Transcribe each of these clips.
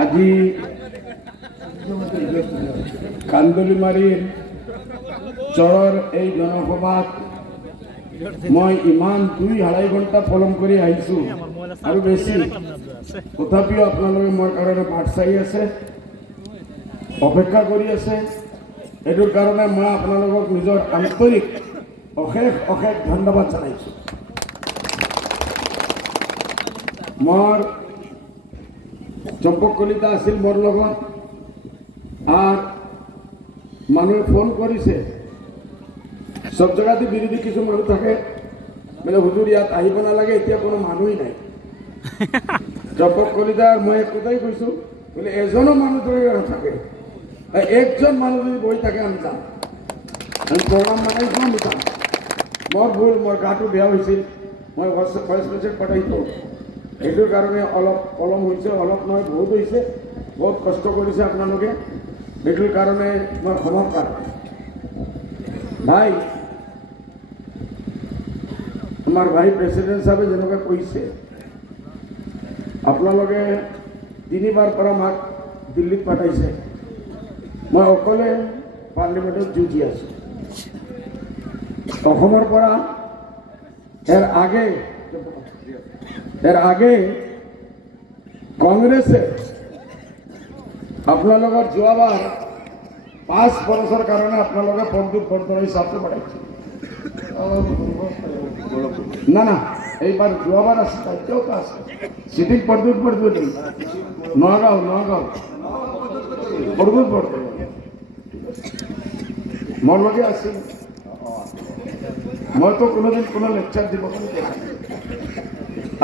আজি কান্দুলিমাৰীৰ চৰৰ এই জনসভাত মই ইমান 2-2.5 ঘণ্টা পলম কৰি আহিছোঁ আৰু বেছি, তথাপিও আপোনালোকে মোৰ কাৰণে বাট চাই আছে, অপেক্ষা কৰি আছে। এইটোৰ কাৰণে মই আপোনালোকক নিজৰ আন্তৰিক অশেষ অশেষ ধন্যবাদ জনাইছোঁ। মোৰ চম্পক কলিতা আছিল মোৰ লগত, আৰ মানুহ ফোন কৰিছে। সব জেগাতে বিৰোধী কিছু মানুহ থাকে, মানে হুজুৰ ইয়াত আহিব নালাগে, এতিয়া কোনো মানুহেই নাই। চম্পক কলিতাৰ মই এক কথাই কৈছোঁ, বোলে এজনো মানুহ ধৰি নাথাকে, একজন মানুহ যদি বহি থাকে আমি যাম, আমি প্ৰগ্ৰাম বনাইছোঁ, আমি যাম। মোৰ ভুল, মোৰ গাটো বেয়া হৈছিল, মই ভইচ মেছেজ পঠাইছোঁ। এইটোৰ কাৰণে অলপ পলম হৈছে, অলপ নহয় বহুত হৈছে, বহুত কষ্ট কৰিছে আপোনালোকে, এইটোৰ কাৰণে মই ক্ষমা প্ৰাৰ্থী। ভাই, আমাৰ ভাই প্ৰেচিডেণ্ট সাহেবে যেনেকৈ কৈছে, আপোনালোকে 3বাৰ পৰা মাক দিল্লীত পঠাইছে, মই অকলে পাৰ্লিমেণ্টত যুঁজি আছোঁ। অসমৰ পৰা এৰ আগে কংগ্ৰেসে আপোনালোকৰ যোৱাবাৰ 5 বছৰৰ কাৰণে আপোনালোকে বন্দুক বৰ্তমান হিচাপে পাঠাইছে। না এইবাৰ যোৱাবাৰ আছে, এতিয়াও আছে চিটিং বন্দুক নগাঁও বন্দুক মোৰ লগে আছে। মইতো কোনোদিন কোনো লেকচাৰ দিব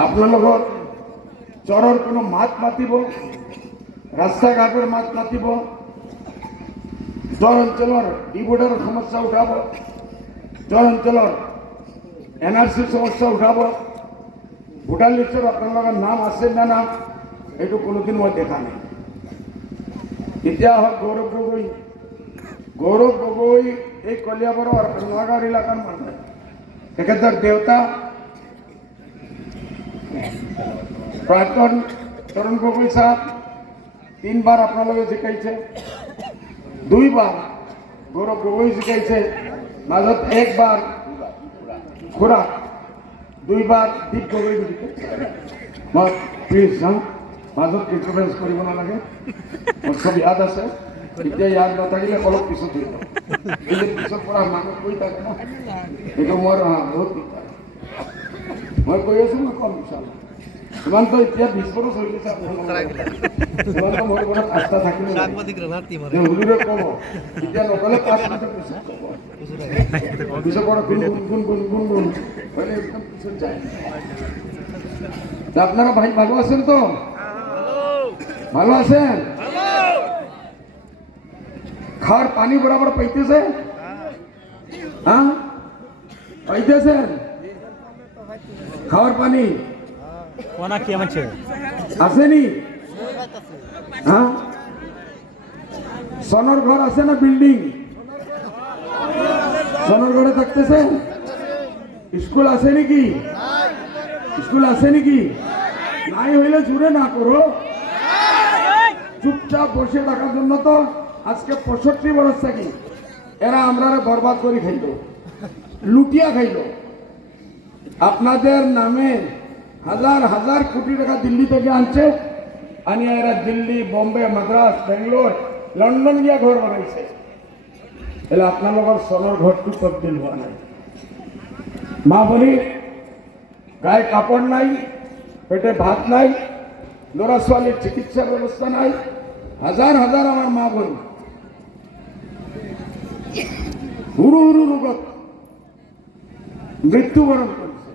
আপোনালোকৰ চৰৰ কোনো মাত মাতিব, ৰাস্তা ঘাটৰ মাত মাতিব, চৰ অঞ্চলৰ ডিবুডাৰ সমস্যা উঠাব, চৰ অঞ্চলৰ NRC সমস্যা উঠাব, ভোটাৰ লিষ্টত আপোনালোকৰ নাম আছে না না, এইটো কোনোদিন মই দেখা নাই। এতিয়া হওক গৌৰৱ গগৈ এই কলিয়াবৰৰ নগাঁও এলেকাৰ মানুহ, তেখেতৰ দেউতা প্ৰাক্তন তৰুণ গগৈ সাহেব 3বাৰ আপোনালোকে জিকাইছে, 2বাৰ গৌৰৱ গগৈ জিকাইছে, মাজত 1বাৰ খুৰাক, 2বাৰ দীপ গগৈ জিকাইছে। মই প্লিজ মাজত ইণ্টাৰফাৰেন্স কৰিব নালাগে, মোৰ চব ইয়াদ আছে। এতিয়া ইয়াদ নাথাকিলে অলপ পিছত হৈ যাব, পিছত পৰা মানুহ কৈ থাকে ন, এইটো মোৰ বহুত দিগদাৰ। মই কৈ আছোঁ, মই কম বিচাৰোঁ ইমানটো এতিয়া 20 বছৰ হৈ গৈছে, ইমানটো মোৰ ঘৰত আস্থা থাকিলে হুজুৰে ক'ব, এতিয়া নক'লে 5 মিনিটৰ পিছত ক'ব, পিছত পৰা গুণ হলে একদম পিছত যায়। আপনারা ভাই ভালো আছেন তো? ভালো আছেন? খাওয়ার পানি বরাবর পাইতেছে? হ্যাঁ পাইতেছেন? খাওয়ার পানি আসেনি? হ্যাঁ সোনার ঘর আছে না বিল্ডিং? সোনার ঘরে থাকতেছে? স্কুল আছে নাকি? স্কুল আছে নাকি? নাই হইলে জুড়ে না করো, চুপচাপ বসে থাকার জন্য তো আজকে 65 বছর থাকি এরা আমরা বরবাদ করে খাইল, লুটিয়া খাইল। আপনাদের নামে হাজার হাজার কোটি টাকা দিল্লি থেকে আনছে, আনিয়া এরা দিল্লি, বম্বে, মাদ্রাস, বেঙ্গলোর, লন্ডন গিয়া ঘর বানাইছে। এলে আপনার সোনার ঘরটু তবদিল হওয়া নাই। মা বলি গায়ে কাপড় নাই, পেটে ভাত নাই, ল'ৰা ছোৱালীৰ চিকিৎসার ব্যবস্থা নাই। হাজার হাজার আমার মা বোন হুরু হুরু রোগত মৃত্যুবরণ করেছে।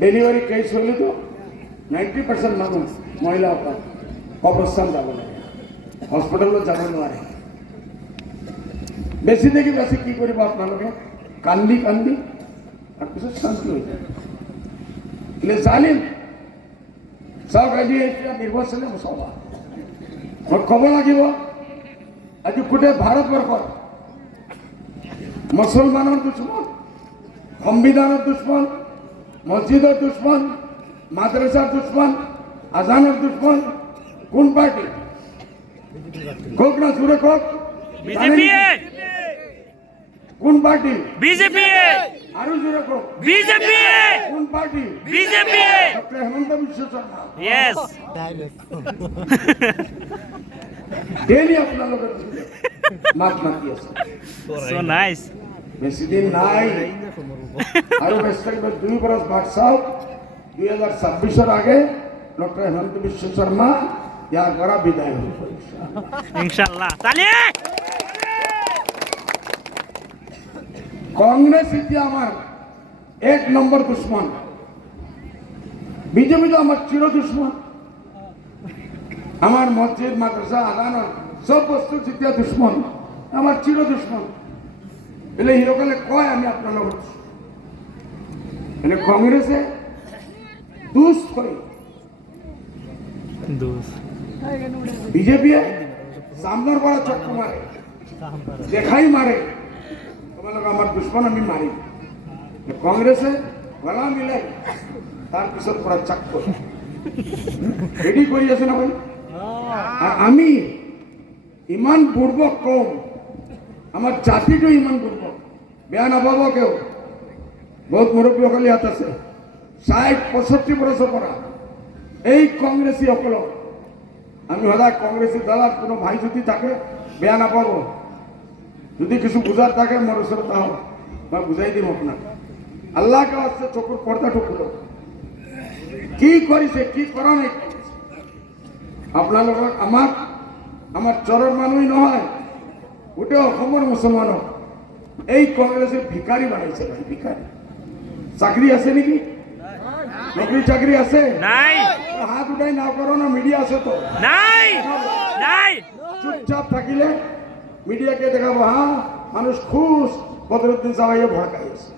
ডেলিভারি কেস হইলে তো 90% মানুষ মহিলা কবরস্থান যাব লাগে, হসপিটালও যাব নোৱাৰে। বেশি দেখি বেশি কি কৰব আপনাদেৰ কান্দি কান্দি আৰ পিছত শান্তি হয়ে যায়। জানিম চাওক আজি এতিয়া নিৰ্বাচনে সভা মই ক'ব লাগিব, আজি গোটেই ভাৰতবৰ্ষৰ মুছলমানৰ দুশ্মন সংবিধানের দুশ্মন, মসজিদের দুশ্মন, মাদ্রাসার দুশ্মন, আজানের দুশ্মন কোন পার্টি? কোক না জুড়ে কোক। বিজেপি কোন পার্টি? বিজেপি আরো জুড়ে কোক। বিজেপি কোন party? BJP doctor Hemanta Biswa Sarma. Yes daily আপনাদের মাত মাতি আছে। সো নাইস বেশি দিন নাই, আরো বেশ থাকবে 2 বছর বাদশাহ 2026 আগে ডক্টর হেমন্ত বিশ্ব শর্মা ইয়ার করা বিদায় হবে ইনশাআল্লাহ। তালিয়ে কংগ্রেস ইতি আমার 1 নম্বর দুশ্মন, বিজেপি তো আমার চির দুশ্মন। আমার মসজিদ মাদ্রাসা আদান সব বস্তু জিতিয়া দুশ্মন, আমার চির দুশ্মন। এলে হিরোকালে কয় আমি আপনার লোক এলে কংগ্রেসে দুষ্ট হই, বিজেপি সামনের বড় চক্কু মারে, দেখাই মারে, তোমালোক আমার দুশ্মন আমি মারি। কংগ্রেসে গলা মিলাই তার পিছত পড়া চাক্কু রেডি করি আছে না ভাই। আর আমি ইমান বুর্বক কম, আমার জাতিটো ইমান বুর্বক, বেয়া নাপাব কেউ। বহুত মুরব্বী সকলে ইয়াত আছে 60-65 বছৰ পৰা এই কংগ্ৰেছী সকলক আমি সদায় কংগ্ৰেছী দলত কোনো ভাই যদি থাকে বেয়া নাপাব, যদি কিছু বুঝাৰ থাকে মোৰ ওচৰত আহক, মই বুজাই দিম আপোনাক। আল্লাহকে আছে চকুৰ পৰ্দাটো খোলক, কি কৰিছে কি কৰা নাই আপোনালোকক। আমাক আমাৰ চৰৰ মানুহ নহয়, গোটেই অসমৰ মুছলমানক এই কংগ্ৰেছে ভিকাৰী বনাইছে ভাই, ভিকাৰী। চাকরি আছে নাকি? নকরি চাকরি আছে নাই, হাত উঠাই নাও করো না, মিডিয়া আছে তো নাই নাই। চুপচাপ থাকিলে মিডিয়াকে দেখাবো হ্যাঁ মানুষ খুশ, বদরুদ্দিন সাহেব ভড়কাইছে।